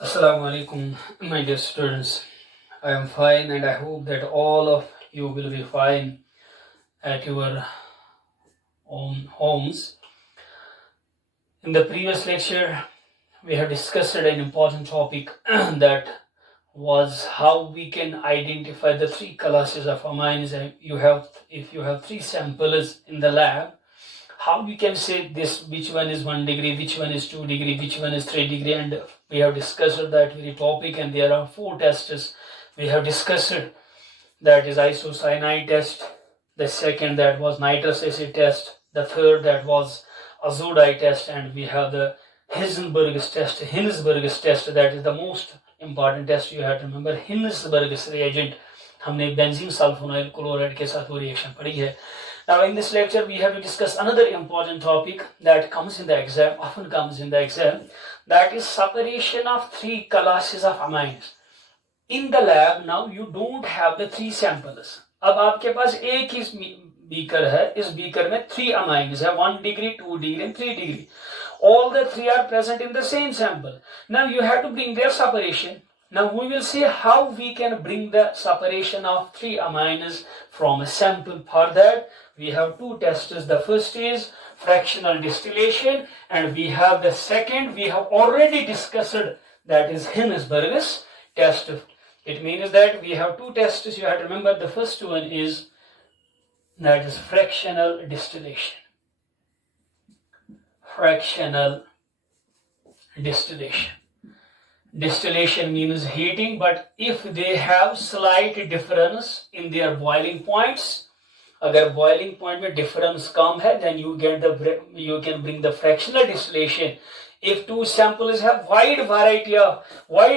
Assalamu alaikum, my dear students. I am fine and I hope that all of you will be fine at your own homes. In the previous lecture, we have discussed an important topic that was how we can identify the three classes of amines. And if you have three samples in the lab, how we can say this, which one is 1 degree, which one is 2 degree, which one is 3 degree, and we have discussed that very topic, and there are 4 tests we have discussed. That is isocyanide test, the second that was nitrous acid test, the third that was azodite test, and we have the Hinsberg's test, that is the most important test you have to remember. Hinsberg's reagent, हमने benzene sulphonyl chloride के साथ वो reaction पढ़ी है. Now in this lecture we have to discuss another important topic that comes in the exam, often comes in the exam, that is separation of three classes of amines. In the lab now you don't have the three samples. अब आपके पास एक ही beaker है, इस beaker में 3 amines है, 1 degree, 2 degree and 3 degree. All the 3 are present in the same sample. Now you have to bring their separation. Now we will see how we can bring the separation of 3 amines from a sample. For that we have 2 tests. The first is fractional distillation, and we have the second we have already discussed, that is Hinsberg's test. It means that we have 2 tests. You have to remember the first one is, that is fractional distillation. Fractional distillation. Distillation means heating, but if they have slight difference in their boiling points, अगर boiling point में difference कम है, then you can bring the fractional distillation. If 2 samples have wide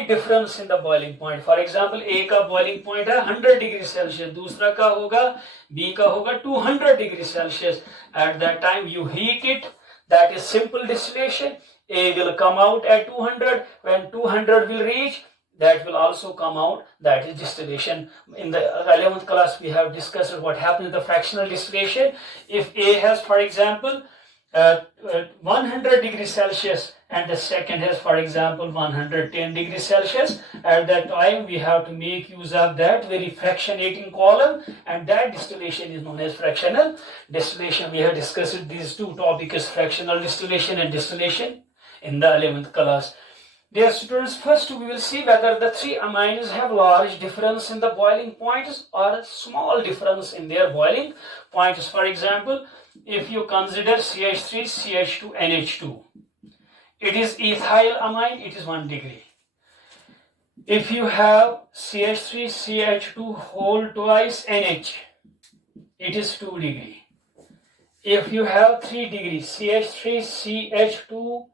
difference in the boiling point, for example A का boiling point है 100 degree Celsius, दूसरा का होगा B का होगा 200 degree Celsius. At that time you heat it, that is simple distillation. A will come out at 200. When 200 will reach, that will also come out, that is distillation. In the 11th class we have discussed what happens in the fractional distillation. If A has, for example, 100 degrees Celsius and the second has, for example, 110 degrees Celsius, at that time we have to make use of that very fractionating column, and that distillation is known as fractional distillation. We have discussed these 2 topics, fractional distillation and distillation, in the 11th class. Dear students, first we will see whether the 3 amines have large difference in the boiling points or small difference in their boiling points. For example, if you consider CH3, CH2, NH2, it is ethyl amine, it is 1 degree. If you have CH3, CH2 whole twice NH, it is 2 degree. If you have 3 degrees, CH3, CH2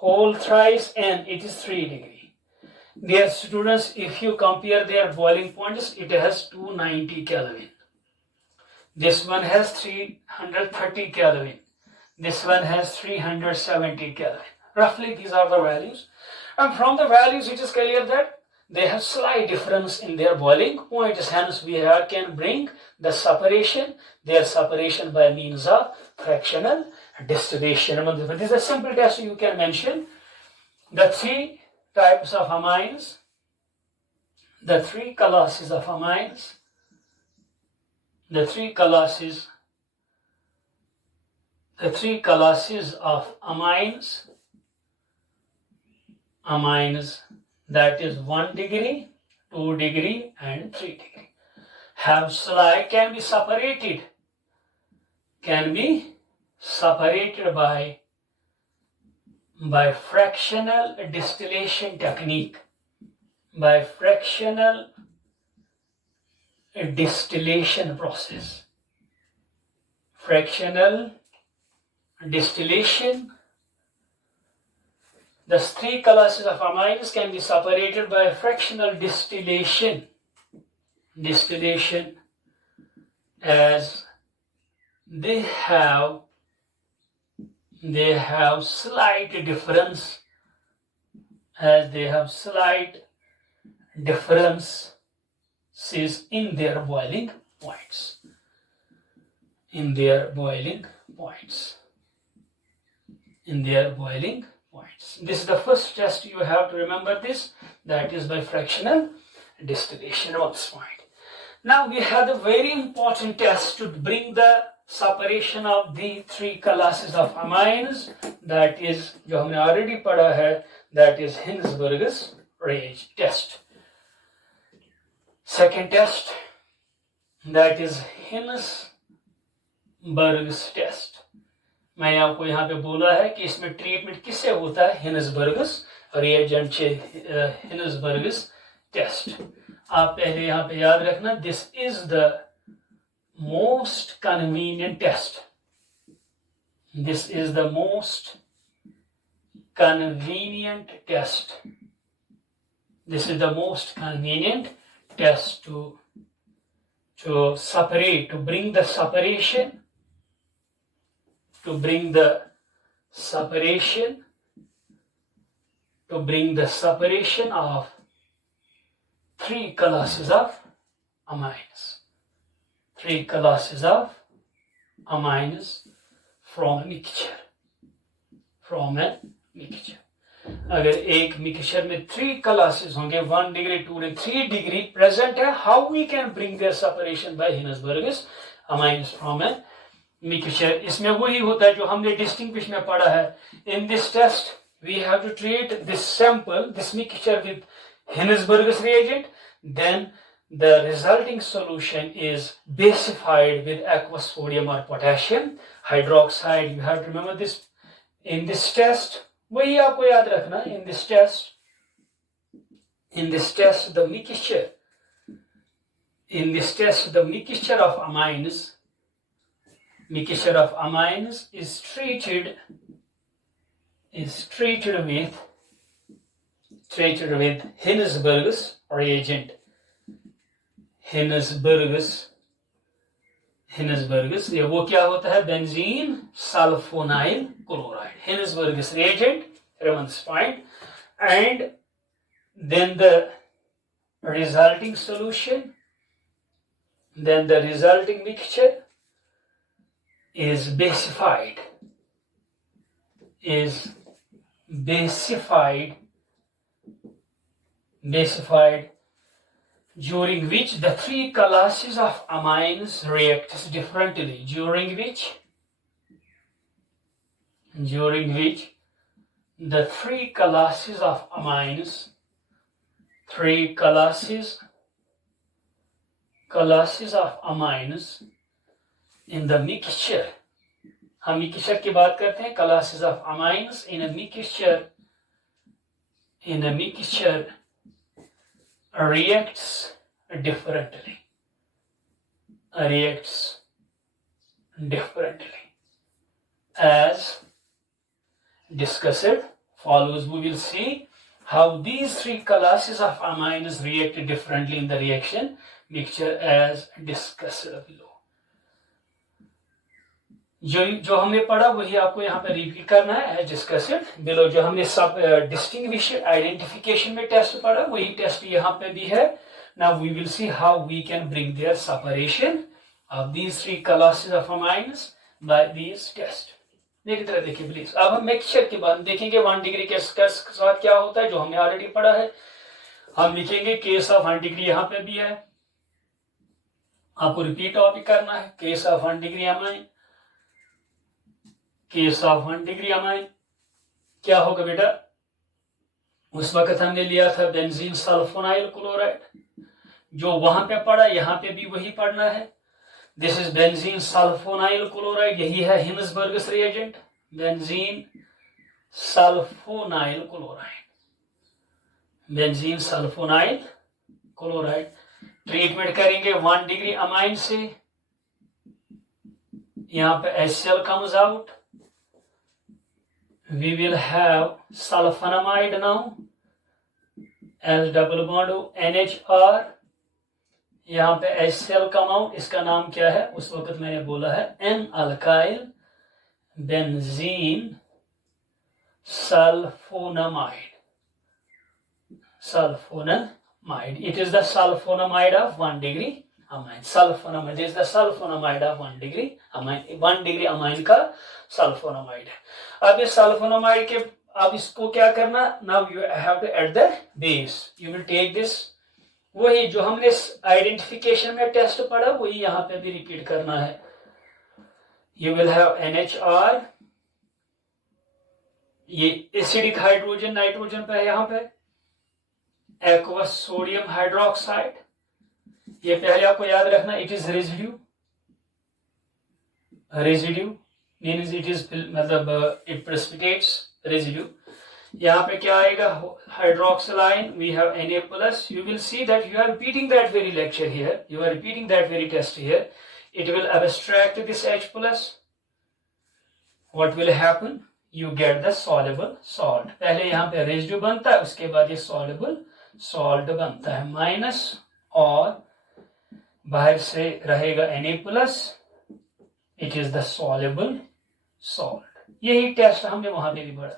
whole thrice N, it is 3 degree. Dear students, if you compare their boiling points, it has 290 Kelvin. This one has 330 Kelvin. This one has 370 Kelvin. Roughly these are the values. And from the values it is clear that they have slight difference in their boiling points. Hence we can bring the separation, their separation by means of fractional distillation. This is a simple test you can mention. The 3 types of amines, the 3 classes of amines, the 3 classes of amines, that is 1 degree, 2 degree and 3 degree, can be separated by fractional distillation technique, by fractional distillation process. Fractional distillation. The 3 classes of amines can be separated by fractional distillation. Distillation, as they have slight difference, differences in their boiling points. in their boiling points. This is the first test you have to remember this, that is by fractional distillation once point. Now we have a very important test to bring the separation of the three classes of amines, that is जो हमने already पढ़ा है, that is Hinsberg's reagent test. Second test, that is Hinsberg's test. मैंने आपको यहाँ पे बोला है कि इसमें ट्रीटमेंट किससे होता है, Hinsberg's reagent से Hinsberg's test. आप पहले यहाँ पे याद रखना, this is the most convenient test. This is the most convenient test. This is the most convenient test to separate, to bring the separation, to bring the separation of three classes of amines. Three classes of amines from a mixture. From a mixture. अगर एक mixture में 3 classes होंगे, 1 degree, 2 degree, 3 degree present है, how we can bring their separation by Hinsberg's amines from a mixture. इसमें वही होता है जो हमने distinguish में पढ़ा है. In this test, we have to treat this sample, this mixture with Hinsberg's reagent, then the resulting solution is basified with aqueous sodium or potassium hydroxide. You have to remember this. In this test, वही आपको याद रखना, in this test the mixture of amines is treated with Hinsberg's reagent. Hinsberg's ये वो क्या होता है, benzene sulphonyl chloride. Hinsberg's reagent, Reman's point, and then the resulting solution, then the resulting mixture is basified during which the 3 classes of amines react differently, during which the 3 classes of amines, 3 classes of amines in the mixture, हम mixture की बात करते हैं, classes of amines in a mixture reacts differently as discussed follows. We will see how these 3 classes of amines react differently in the reaction mixture as discussed below. जो हमने पढ़ा वही आपको यहाँ पे रिपीट करना है as discussed below. जो हमने सब distinguish identification में टेस्ट पढ़ा वही टेस्ट यहाँ पे भी है. Now we will see how we can bring their separation of these 3 classes of amines by these tests. देखिए प्लीज. अब हम मिक्सचर के बाद देखेंगे 1 डिग्री के साथ क्या होता है, जो हमने ऑलरेडी पढ़ा है. हम लिखेंगे केस ऑफ 1 डिग्री, यहाँ पे भी है, आपको रिपीट टॉपिक करना है. Case of 1 degree amine, case of 1 degree amine क्या होगा बेटा, उस वक्त हमने लिया था बेंजीन सल्फोनाइल क्लोराइड, जो वहां पे पढ़ा यहाँ पे भी वही पढ़ना है. This is benzene sulphonyl chloride, यही है Hinsberg's reagent, benzene sulphonyl chloride, benzene sulphonyl chloride. Treatment करेंगे 1 डिग्री अमाइन से, यहाँ पे HCl comes out, we will have sulfonamide now as double bond NHR, यहाँ पे HCl come out, इसका नाम क्या है, उस वक्त मैंने बोला है N alkyl benzene sulfonamide. It is the sulfonamide of 1 degree amine. Sulfonamide, this is the sulfonamide of 1 degree amine. 1 degree amine का sulfonamide है. अब इस sulfonamide के अब इसको क्या करना? Now you have to add the base. You will take this. वही जो हमने आइडेंटिफिकेशन में टेस्ट पढ़ा वही यहाँ पे भी रिपीट करना है. You will have NHR. ये एसिडिक हाइड्रोजन नाइट्रोजन पे है यहाँ पे. Aqueous sodium hydroxide. ये पहले आपको याद रखना, it is residue. Residue means it is मतलब इट प्रेसिपिटेट्स रेजिड्यू. यहाँ पे क्या आएगा? हाइड्रोक्सिलाइन. We have Na+. You will see that you are repeating that very lecture here. You are repeating that very test here. It will abstract this H+. What will happen? You get the soluble salt. पहले यहाँ पे residue बनता है, उसके बाद ये soluble salt बनता है. माइनस और बाहर से रहेगा Na+. It is the soluble salt. यही टेस्ट हमने वहां पे भी पढ़ा.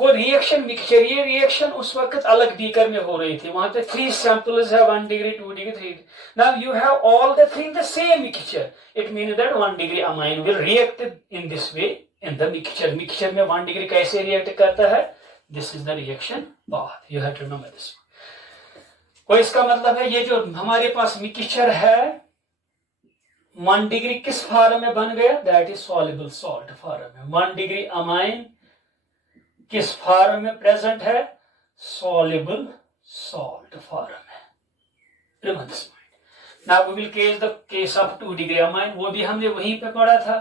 वो रिएक्शन मिक्सचर, ये रिएक्शन उस वक्त अलग बीकर में हो रही थी. वहां पे 3 सैंपल्स है, 1 degree, 2 degree, 3. Now you have all the 3 the same mixture. It means that 1 degree amine will react in this way in the mixture. Mixture में 1 डिग्री कैसे रिएक्ट करता है? This is the reaction path. You have to remember this. तो इसका मतलब है ये जो हमारे पास मिक्सचर है 1 डिग्री किस फॉर्म में बन गया? That is soluble salt form में. 1 डिग्री अमाइन किस फॉर्म में प्रेजेंट है? सॉल्युबल सॉल्ट फॉर्म में. Remember this point. Now we will case the case of 2 degree amine. वो भी हमने वहीं पे पढ़ा था,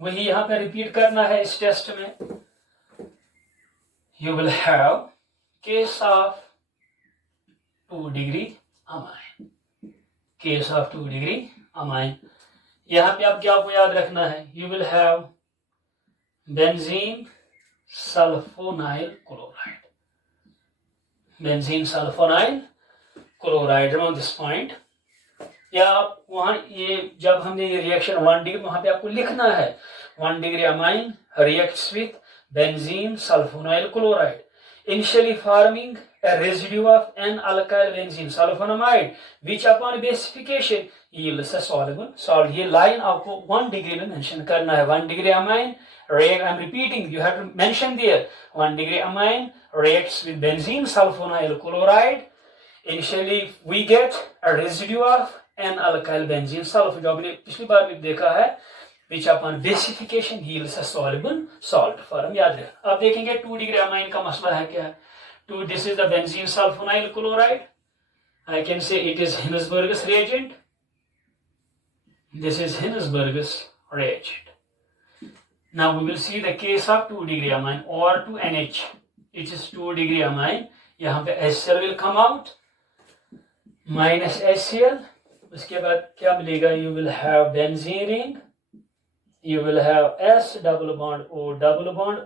वही यहां पे रिपीट करना है इस टेस्ट में. You will have case of 2 degree amine. Case of 2 degree amine. यहां पे आप क्या को याद रखना है? You will have benzene sulphonyl chloride. Benzene sulphonyl chloride. Remember this point. या आप वहां ये जब हमने ये रिएक्शन 1 डिग्री वहां पे आपको लिखना है 1 degree amine reacts with benzene sulphonyl chloride initially forming a residue of N-alkyl benzene sulfonamide which upon basification yields a soluble salt. ये लाइन आपको 1 डिग्री में मेंशन करना है. 1 degree amine react, I'm repeating, you have to mention there 1 degree amine reacts with benzene sulfonyl chloride. Initially we get a residue of N-alkyl benzene sulfur, जो आपने पिछली बार भी देखा है, which upon basification yields a soluble salt form. याद रहे. आप देखेंगे 2 डिग्री अमाइन का मसला है क्या? This is the benzene sulfonyl chloride. I can say it is Hinsberg's reagent. This is Hinsberg's reagent. Now we will see the case of 2 degree amine or 2NH. It is 2 degree amine. यहाँ पे HCl will come out. Minus HCl. उसके बाद क्या मिलेगा? You will have benzene ring. You will have S double bond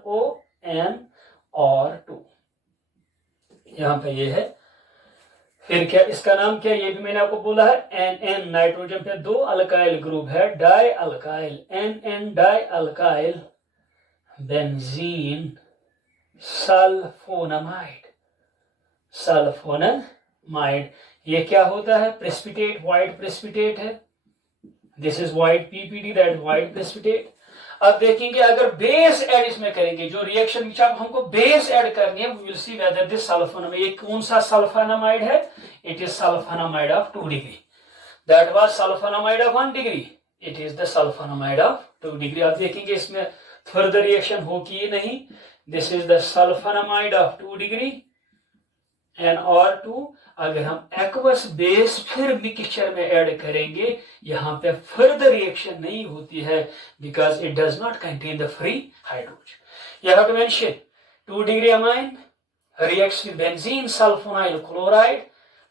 O N और 2. यहाँ पे ये है. फिर क्या इसका नाम क्या? ये भी मैंने आपको बोला है NN. नाइट्रोजन पे 2 अल्काइल ग्रुप है, di alkyl. NN di alkyl benzene sulphonamide. Sulphonamide ये क्या होता है? प्रेसिपिटेट, व्हाइट प्रेसिपिटेट है. This is white PPT, that white precipitate. अब देखेंगे अगर बेस ऐड इसमें करेंगे, जो रिएक्शन में जब हमको बेस ऐड करनी है, we will see whether this sulphonamide, ये कौन सा सल्फोनामाइड है? It is sulphonamide of 2 degree. That was sulphonamide of 1 degree. It is the sulphonamide of 2 degree. आप देखेंगे इसमें फर्दर रिएक्शन हो कि नहीं. This is the sulphonamide of 2 degree NR2. अगर हम एक्वस बेस फिर मिक्सचर में ऐड करेंगे, यहाँ पे फर्दर रिएक्शन नहीं होती है because it does not contain the free hydrogen. You have to mention 2 degree amine reacts with benzene sulfonyl chloride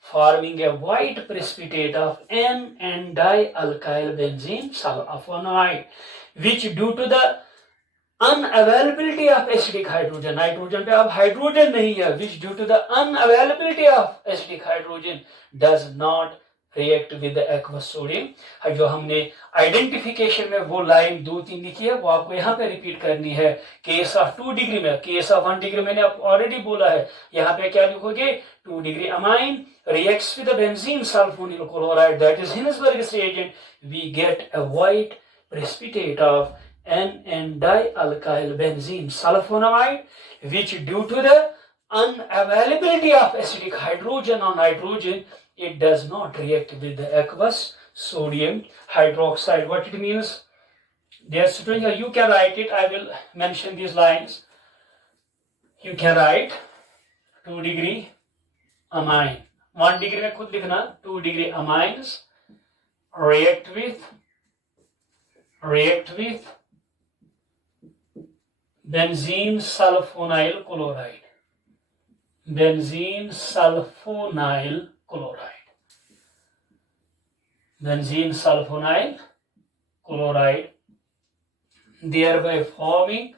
forming a white precipitate of N and dialkyl benzene sulfonide, which due to the unavailability of acidic hydrogen, nitrogen पे अब hydrogen नहीं है, which due to the unavailability of acidic hydrogen does not react with the aqueous sodium। जो हमने identification में वो line 2-3 लिखी है वो आपको यहाँ पे रिपीट करनी है। केस ऑफ 2 डिग्री में, केस ऑफ 1 डिग्री मैंने आपको ऑलरेडी बोला है, यहाँ पे क्या लिखोगे, 2 degree amine reacts with the benzene sulfonyl chloride, that is Hinsberg's reagent, we get a white precipitate of N-dialkyl benzene sulfonamide, which due to the unavailability of acidic hydrogen or nitrogen, it does not react with the aqueous sodium hydroxide. What it means? Dear students, you can write it. I will mention these lines. You can write 2 degree amine. 1 degree में खुद लिखना, 2 degree amines react with benzene sulfonyl chloride. Benzene sulfonyl chloride. Benzene sulfonyl chloride, thereby forming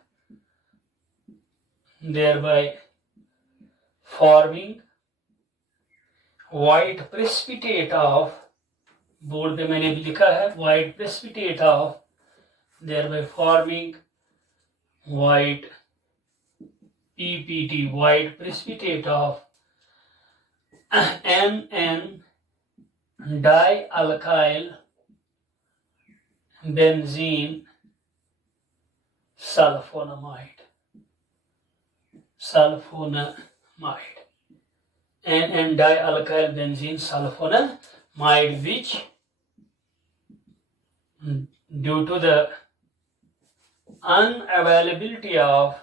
white precipitate of, board पे मैंने भी लिखा है, white precipitate of, thereby forming white PPT, white precipitate of N-dialkyl benzene sulfonamide. N-dialkyl benzene sulfonamide, which due to the unavailability of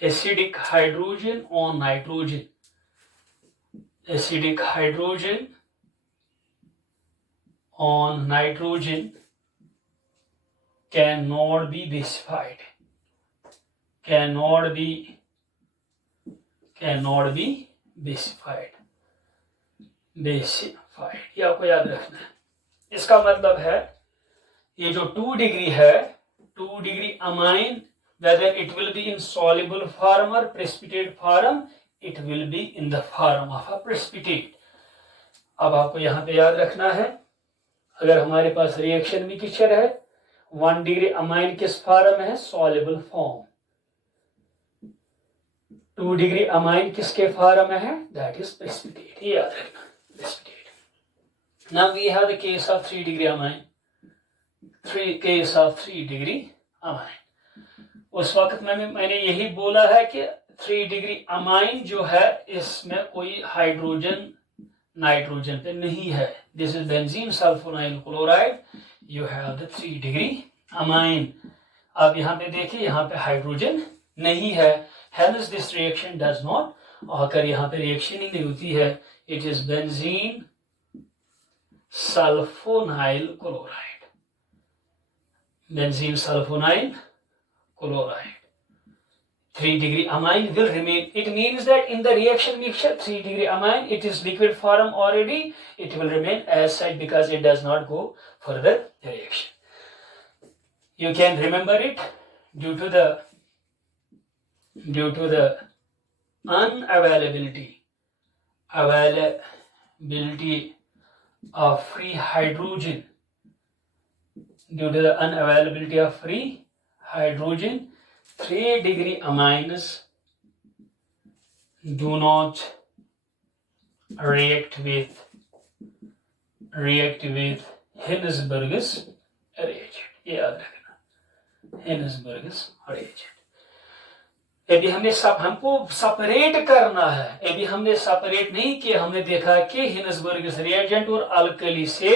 acidic hydrogen on nitrogen, acidic hydrogen on nitrogen cannot be basified, cannot be basified, ये आपको याद रखना है। इसका मतलब है ये जो 2 डिग्री है, 2 degree amine, whether it will be in soluble form or precipitate form, it will be in the form of a precipitate। अब आपको यहाँ पे याद रखना है, अगर हमारे पास रिएक्शन मिक्सचर है, 1 डिग्री अमाइन किस फॉर्म है, सॉल्युबल फॉर्म, 2 डिग्री अमाइन किसके फॉर्म में है, दैट इज प्रेसिपिटेट, ये याद रखना, precipitate. Now we have the case of 3 degree amine, case of 3 degree amine. उस वक्त मैंने यही बोला है कि 3 डिग्री अमाइन जो है इसमें कोई हाइड्रोजन नाइट्रोजन पे नहीं है। This is benzene sulphonyl chloride, you have the 3 degree amine. अब यहाँ पे देखिए, यहाँ पे हाइड्रोजन नहीं है, hence this reaction does not occur, यहाँ पे रिएक्शन ही नहीं होती है। It is benzene sulphonyl chloride, benzene sulfonyl chloride। 3 degree amine will remain. It means that in the reaction mixture 3 degree amine, it is liquid form already, it will remain as such because it does not go further reaction. You can remember it due to the unavailability of free hydrogen, due to the unavailability of free hydrogen, 3 degree amines do not react with Hinsberg's reagent, ये याद रखना, Hinsberg's reagent। यदि हमको separate करना है, यदि हमने separate नहीं किया, हमने देखा कि हिंसबर्गस रिएजेंट और अल्कली से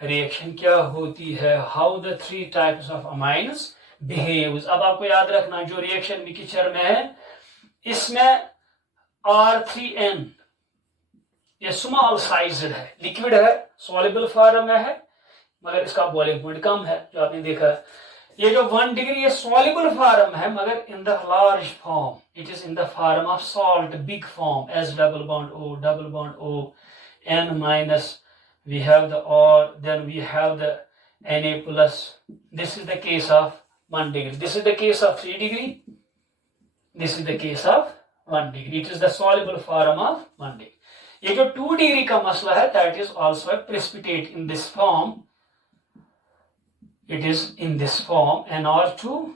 रिएक्शन क्या होती है, how the 3 types of amines behaves. अब आपको याद रखना, जो रिएक्शन मिक्सचर में है इसमें R3N ये स्मॉल साइज्ड है, लिक्विड है, सॉल्युबल फॉर्म में है, मगर इसका बॉइलिंग पॉइंट कम है, जो आपने देखा। ये जो 1 डिग्री ये सॉल्युबल फॉर्म है, मगर in the large form, it is in the form of salt, big form, S double bond O n minus, we have the or, then we have the Na plus. This is the case of 1 degree. This is the case of 3 degree. This is the case of 1 degree. It is the soluble form of 1 degree. ये जो 2 degree का मसला है, that is also a precipitate in this form. It is in this form NR2,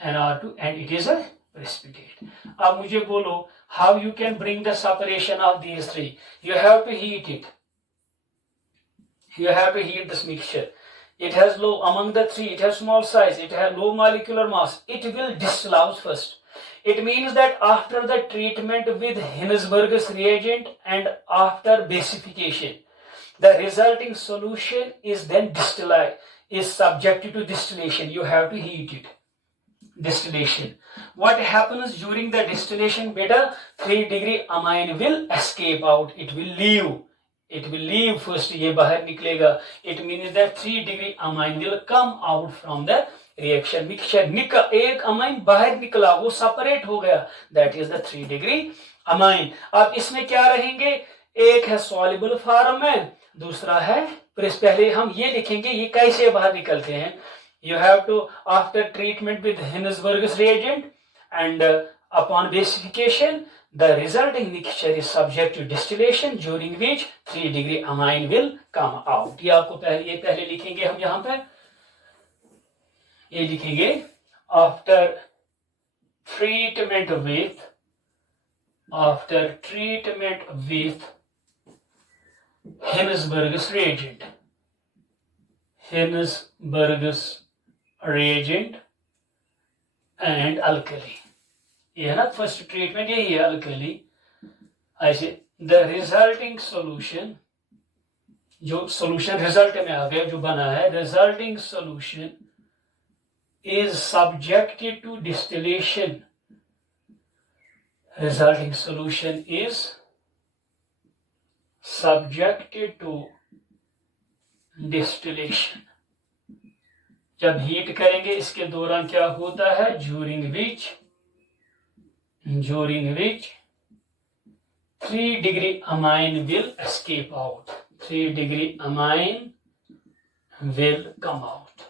and it is a precipitate. अब मुझे बोलो, how you can bring the separation of these three? You have to heat it. You have to heat this mixture. It has low, among the three, it has small size, it has low molecular mass. It will dislodge first. It means that after the treatment with Hinsberg's reagent and after basification, the resulting solution is then distilled, is subjected to distillation. You have to heat it. Distillation. What happens during the distillation? Beta, 3 degree amine will escape out. It will leave. It will leave first. ये बाहर निकलेगा. It means that 3 degree amine will come out from the reaction mixture. एक amine बाहर निकला, वो separate हो गया. That is the 3 degree amine. अब इसमें क्या रहेंगे? एक है soluble form में, दूसरा है पहले हम ये लिखेंगे ये कैसे बाहर निकलते हैं. You have to, after treatment with Hinsberg's reagent and upon basification, the resulting mixture is subject to distillation, during which 3 degree amine will come out. ये आपको पहले लिखेंगे हम यहाँ पे, ये लिखेंगे after treatment with Hinsberg's reagent. Hinsberg's reagent and alkali. ये है ना फर्स्ट ट्रीटमेंट, यही है अल्कली. ऐसे द रिजल्टिंग सोल्यूशन, जो सोल्यूशन रिजल्ट में आ गया, जो बना है, resulting solution is subjected to distillation. Resulting solution is subjected to distillation. जब हीट करेंगे इसके दौरान क्या होता है? during which 3 degree amine will escape out. 3 degree amine will come out.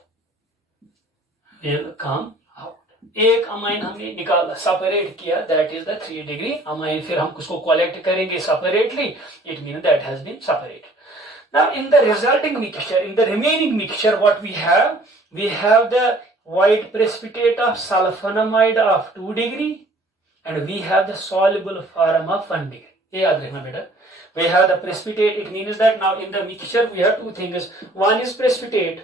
एक अमाइन हमने निकाला, सेपरेट किया, that is the 3 degree amine. फिर हम उसको कलेक्ट करेंगे separately. It mean that has been separated. Now in the resulting mixture, in the remaining mixture, what we have the white precipitate of sulfonamide of 2 degree and we have the soluble form of 1 degree. ये याद रखना बेटा. We have the precipitate. It means that now in the mixture we have two things. One is precipitate.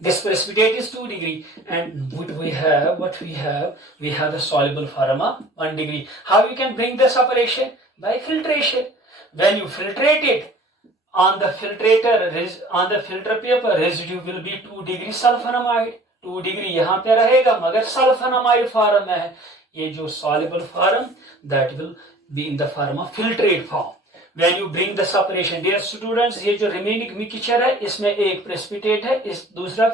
This precipitate is 2 degree, and what we have the soluble form of 1 degree. How you can bring the separation? By filtration. When you filtrate it, on the filter paper, residue will be 2 degree sulfonamide. 2 degree यहाँ पे रहेगा, मगर sulfonamide form में है. ये जो soluble form, that will be in the form of filtrate form. When you bring the separation, dear students, ये जो remaining mixture है, इसमें एक precipitate है, इस दूसरा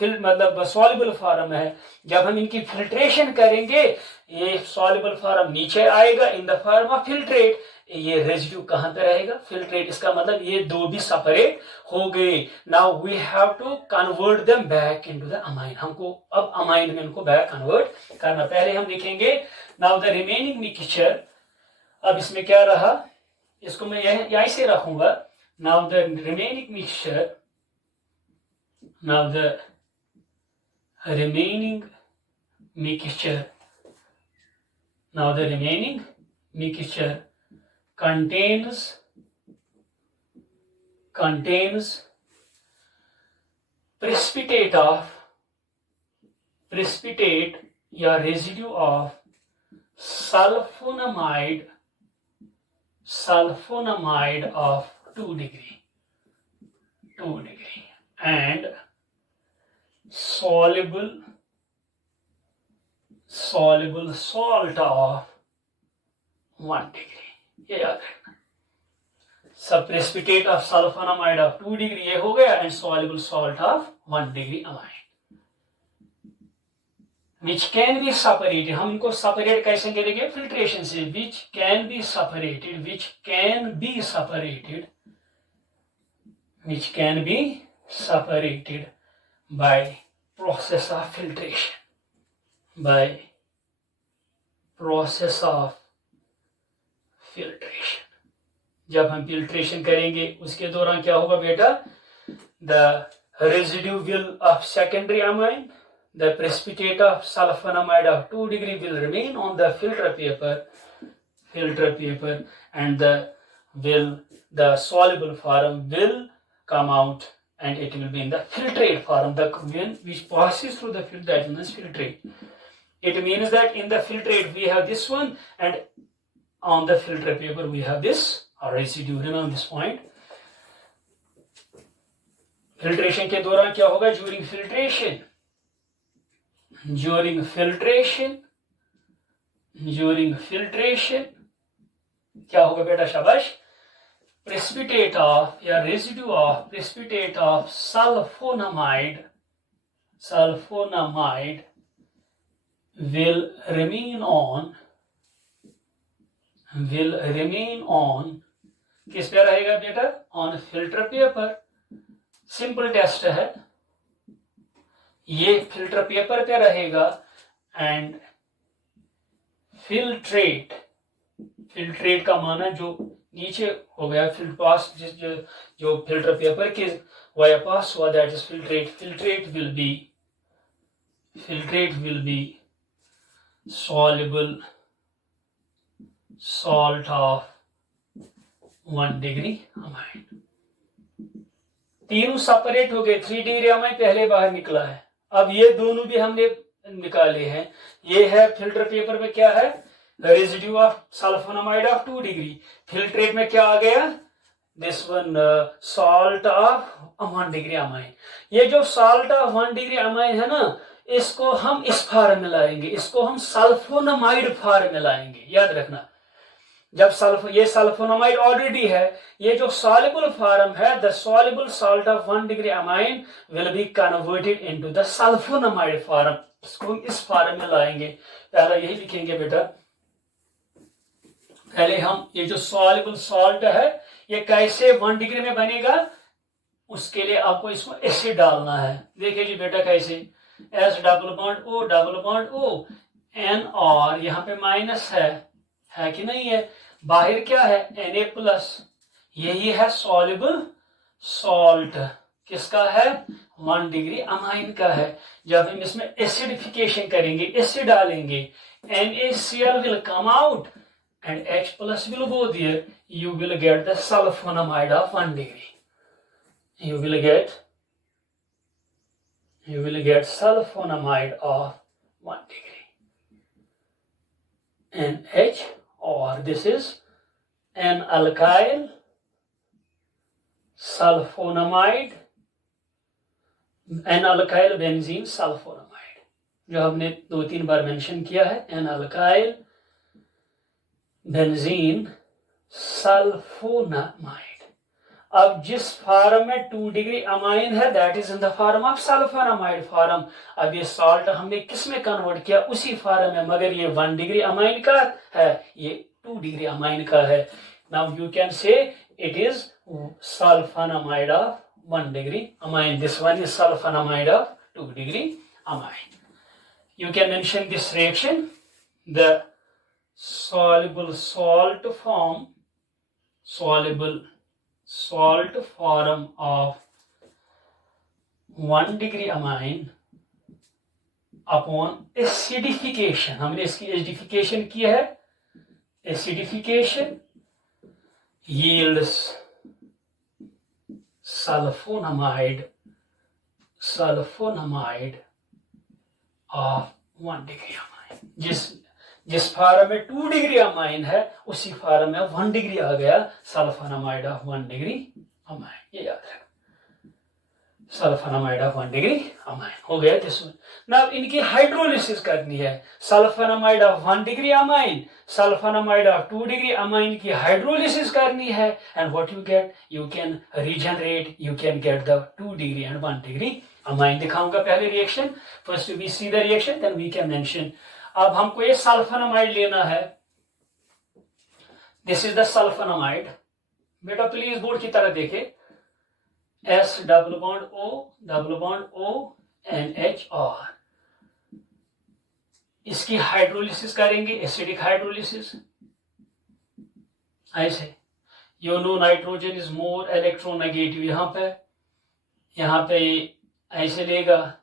मतलब soluble form है. जब हम इनकी filtration करेंगे, ये soluble form नीचे आएगा in the form of filtrate. ये रेजिड्यू कहां पे रहेगा? फिल्ट्रेट. इसका मतलब ये दो भी सेपरेट हो गए. Now we have to convert them back into the amine. हमको अब अमाइन में इनको बैक कन्वर्ट करना. पहले हम लिखेंगे नाउ द रिमेनिंग मिक्सचर. अब इसमें क्या रहा, इसको मैं यहीं से रखूंगा. Now the remaining mixture, contains precipitate या residue of sulfonamide of 2 degree and soluble salt of 1 degree. ये याद रखना. सब precipitate of sulphonamide of 2 degree ये हो गया, and soluble salt of 1 degree amine which can be separated. हम इनको सेपरेट कैसे करेंगे? फिल्ट्रेशन से. which can be separated by process of filtration. जब हम फिल्ट्रेशन करेंगे उसके दौरान क्या होगा बेटा? The residue will of secondary amine, the precipitate of sulfonamide of 2 degree will remain on the filter paper, and the soluble form will come out, and it will be in the filtrate form, the which passes through the filter, that is filtrate. It means that in the filtrate we have this one, and on the filter paper we have this residue. Remember this point. Filtration के दौरान क्या होगा? During filtration क्या होगा बेटा? शाबाश. Precipitate of या residue of precipitate of sulphonamide will remain on किस पे रहेगा बेटा? On filter paper. Simple test है, ये फिल्टर पेपर पे रहेगा, एंड फिल्ट्रेट का माना जो नीचे हो गया फिल्टर पास, जो फिल्टर पेपर के वाया पास हुआ, that is filtrate. Filtrate will be soluble salt of 1 degree amine. तीनों सेपरेट हो गए. 3 डिग्री अमाइन पहले बाहर निकला है. अब ये दोनों भी हमने निकाले हैं. ये है फिल्टर पेपर में क्या है? Residue of sulphonamide of 2 degree. Filtrate में क्या आ गया? This one salt of 1 degree amine. ये जो सॉल्ट ऑफ 1 डिग्री अमाइन है ना, इसको हम इस फार्म में लाएंगे, इसको हम सल्फोनामाइड फार्म में लाएंगे. याद रखना, जब ये सल्फोनामाइड ऑलरेडी है, ये जो सॉल्युबल फॉर्म है, the soluble salt of 1 degree amine will be converted into the sulphonamide form. इसको इस फॉर्म में लाएंगे. पहला यही लिखेंगे बेटा. पहले हम ये जो सॉल्युबल सॉल्ट है, ये कैसे 1 डिग्री में बनेगा, उसके लिए आपको इसको एसिड डालना है. देखिए जी बेटा कैसे. S double bond O N, और यहाँ पे माइनस है कि नहीं है? बाहर क्या है? Na+. यही है सॉल्युबल सॉल्ट. किसका है? 1 डिग्री अमाइन का है. जब हम इसमें एसिडिफिकेशन करेंगे, एसिड डालेंगे, NaCl will come out and H+ will go there. You will get the sulfonamide of 1 degree. You will get sulfonamide of 1 degree. NH, or this is N-alkyl sulfonamide, N-alkyl benzene sulfonamide, जो हमने 2-3 बार mention किया है. N-alkyl benzene sulfonamide. अब जिस form में 2 degree amine है, that is in the form of sulphonamide form. अब ये सॉल्ट हमने किस में कन्वर्ट किया? उसी फॉर्म में, मगर ये 1 डिग्री अमाइन का है, ये 2 डिग्री अमाइन का है. Now you can say it is sulphonamide of 1 degree amine. This one is sulphonamide of 2 degree amine. You can mention this reaction. The soluble salt form of 1 degree amine upon acidification. हमने इसकी acidification किया है. Acidification yields sulfonamide of 1 degree amine. जिस form में 2 degree amine है, उसी farm में 1 degree आ गया, सल्फोनामाइड ऑफ 1 डिग्री अमाइन. ये याद रखना. सल्फोनामाइड ऑफ 1 डिग्री अमाइन हो गया दिस वन। नाउ इनकी हाइड्रोलिसिस करनी है। Sulphonamide of 1 degree amine, sulphonamide of 2 degree amine की हाइड्रोलिसिस करनी है, and what you get, you can regenerate, you can get the 2 degree and 1 degree amine. दिखाऊंगा पहले reaction, first we see the reaction then we can mention. अब हमको ये sulphonamide लेना है, दिस इज द सल्फोनामाइड। बेटा प्लीज बोर्ड की तरह देखे, S double bond O NH। इसकी हाइड्रोलिसिस करेंगे, एसिडिक हाइड्रोलिसिस। ऐसे you know nitrogen is more electronegative, यहाँ पे ऐसे लेगा,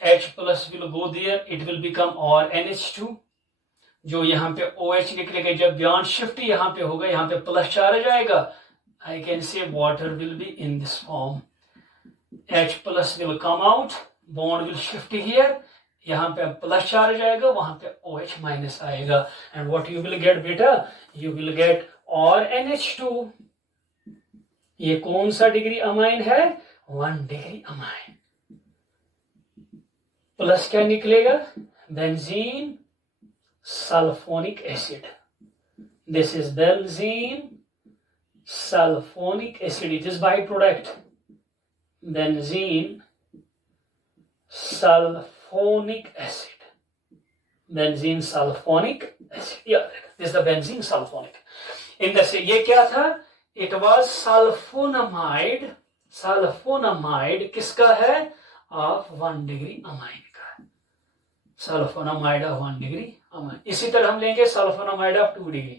H plus will go there, it will become और NH2, जो यहाँ पे OH निकलेगा, जब बॉन्ड शिफ्ट यहाँ पे होगा, यहाँ पे प्लस चार्ज आएगा, I can say water will be in this form. H plus will come out, bond will shift here, यहाँ पे प्लस चार्ज आएगा, वहां पे OH माइनस आएगा, and what you will get बेटा, you will get और NH2। ये कौन सा डिग्री अमाइन है, 1 डिग्री अमाइन। प्लस क्या निकलेगा, benzene sulphonic acid, this is benzene sulfonic acid, it is byproduct, benzene sulfonic acid, benzene sulfonic acid, yeah, this is the benzene sulfonic। in the ये क्या था, it was sulfonamide, sulfonamide किसका है, of 1 degree amine का, sulfonamide of 1 degree amine. इसी तरह हम लेंगे sulfonamide of 2 degree,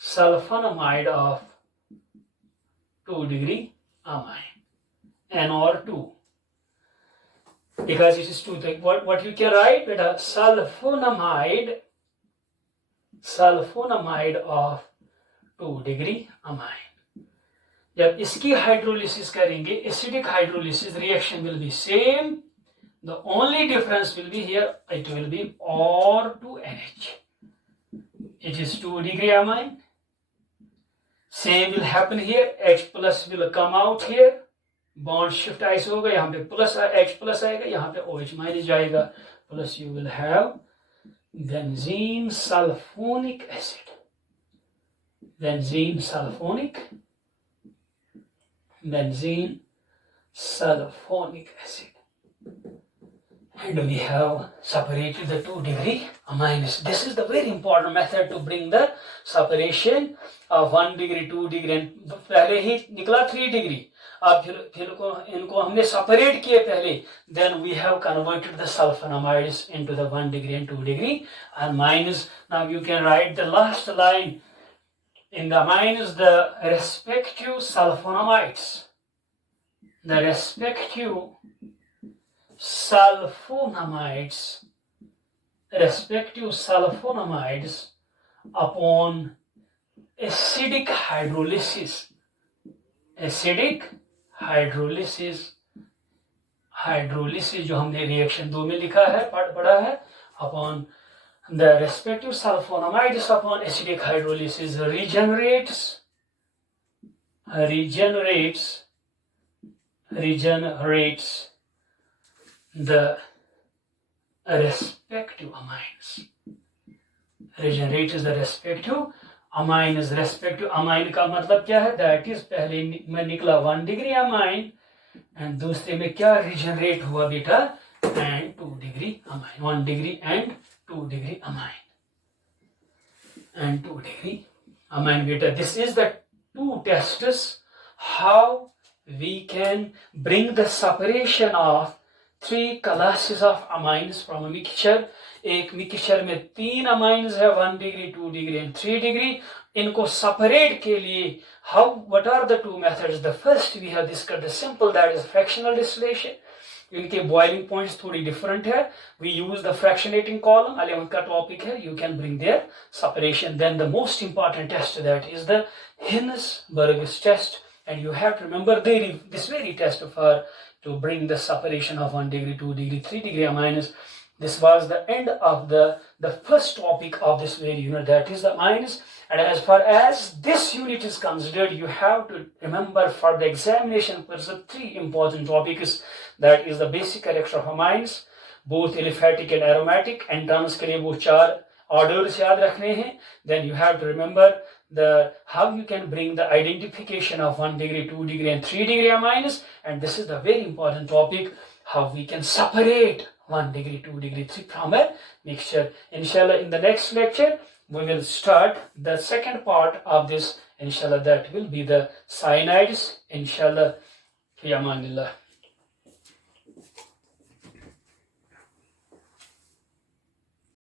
sulfonamide of 2 degree amine, NO2, because it is 2. What you can write, beta, sulfonamide of 2 degree amine। जब इसकी hydrolysis करेंगे, acidic hydrolysis, reaction will be same, the only difference will be here, it will be OR2NH, it is 2 degree amine। Same will happen here, H plus will come out here, bond shift ऐसे होगा, यहाँ पे plus H plus आएगा, यहाँ पे OH minus जाएगा, plus you will have benzene sulfonic acid, benzene sulfonic acid, and we have separated the 2 degree amines. This is the very important method to bring the separation of 1 degree, 2 degree, and पहले ही निकला 3 degree, अब फिर इनको हमने separate किए पहले, then we have converted the sulfonamides into the 1 degree and 2 degree amines। Now you can write the last line in the amines, the respective sulfonamides, the respective sulfonamides upon acidic hydrolysis, जो हमने reaction 2 में लिखा है, पढ़ा है, upon the respective sulfonamides upon acidic hydrolysis regenerates the respective amines, regenerates the respective amines। respective amine का मतलब क्या है, that is पहले में निकला 1 degree amine, and दूसरे में क्या regenerate हुआ बेटा, and 2 degree amine, 1 degree and 2 degree amine, and 2 degree amine बेटा। This is the 2 tests how we can bring the separation of 3 classes of amines from a mixture। एक mixture में 3 amines है, 1 degree, 2 degree and 3 degree। इनको separate के लिए what are the 2 methods? The first we have discussed the simple, that is fractional distillation। इनके boiling points थोड़ी different है, we use the fractionating column, 11th का topic है, you can bring their separation। Then the most important test, that is the Hinsberg's test, and you have to remember this very test to bring the separation of 1 degree, 2 degree, 3 degree amines। This was the end of the first topic of this very unit, that is the amines, And as far as this unit is considered, you have to remember for the examination purpose 3 important topics. That is the basic character of amines, both aliphatic and aromatic, and terms के लिए वो 4 orders याद रखने हैं. Then you have to remember the how you can bring the identification of 1 degree, 2 degree and 3 degree amines. And this is the very important topic, how we can separate 1 degree, 2 degree, 3 from a mixture. Inshallah, in the next lecture, we will start the second part of this. Inshallah, that will be the cyanides. Inshallah, fi amanillah.